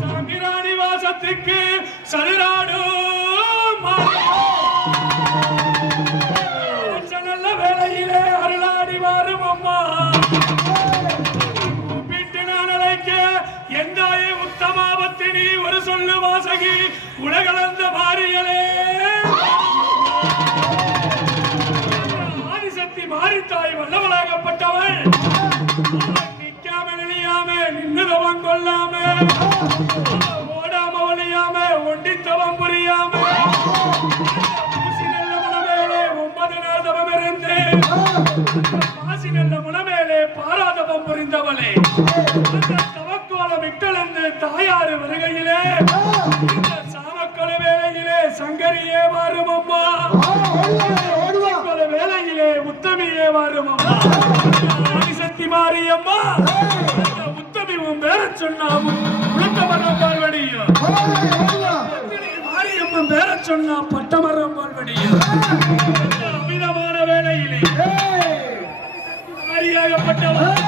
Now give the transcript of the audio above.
சாமிராணி வாசத்துக்கு சரிநாடு நல்ல வேலையிலே அருளாடி வாரும் அம்மா. கூப்பிட்டு நான் அழைக்க எந்தாய உத்தமாபத்தினி ஒரு சொல்லு வாசகி உலகளந்த மாறியலே. ஆதிசக்தி மாறித்தாய் வல்லவளாகப்பட்டவள் நிலையாம நின்னுதவம் கொள்ளாம. ஓடாம ஒளியாம ஒண்டித்தவம் புரியாம. ஊசி நல்ல ஒன்பது நாள் தவம் இருந்து. மாசி நல்ல முனமேலே பாராதவம் புரிந்தவளே. அந்த தவக்கோலம் விட்டளந்து தாயாறு வருகையிலே. இந்த சாமக்கொல வேளையிலே சங்கரியே வாரும் அம்மா. கொல வேளையிலே உத்தமியே வாரும் அம்மா. ஆதிசக்தி மாரியம்மா. உன் பேர சொன்னாவும் உளுத்தமரம் பால்வடியும் மாரியம்மன் பேர சொன்னா பட்டமரம் பால்வடியும் அமிதமான வேளையிலே. மாரியாகப்பட்டவன்